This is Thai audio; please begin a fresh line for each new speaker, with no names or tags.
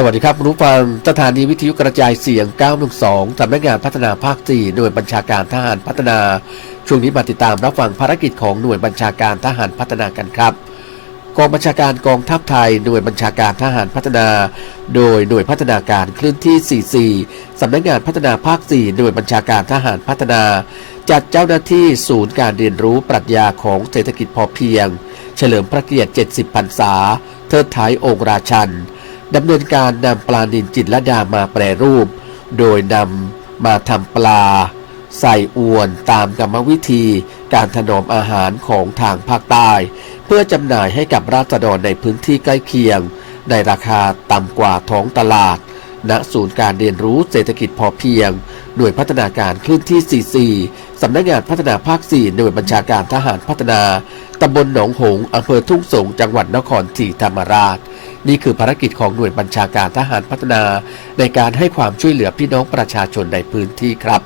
สวัสดีครับ รู้ฟังสถานีวิทยุกระจายเสียง 912สำนักงานพัฒนาภาค 4 หน่วยบัญชาการทหารพัฒนา ช่วงนี้มาติดตามรับฟังภารกิจของหน่วยบัญชาการทหารพัฒนากันครับ กองบัญชาการกองทัพไทย หน่วยบัญชาการทหารพัฒนา โดยหน่วยพัฒนาการคลื่นที่ 44สำนักงานพัฒนาภาค 4 หน่วยบัญชาการทหารพัฒนา จัดเจ้าหน้าที่ศูนย์การเรียนรู้ปรัชญาของเศรษฐกิจพอเพียง เฉลิมพระเกียรติ 70 พรรษา เทิดท้ายองค์ราชัน ดำเนินการนำปลานินจิตรละดามาแปรรูป โดยนำมาทำปลา ใส่อวนตามกรรมวิธีการถนอมอาหารของทางภาคใต้ เพื่อจำหน่ายให้กับราษฎรในพื้นที่ใกล้เคียง ในราคาต่ำกว่าท้องตลาด ณ ศูนย์การเรียนรู้เศรษฐกิจพอเพียง หน่วยพัฒนาการคลื่นที่ 44 สำนักงานพัฒนาภาค 4 หน่วยบัญชาการทหารพัฒนาตำบลหนองหง อำเภอทุ่งสง จังหวัดนครศรีธรรมราช นี่คือภารกิจของหน่วยบัญชาการทหารพัฒนา ในการให้ความช่วยเหลือพี่น้องประชาชนในพื้นที่ครับ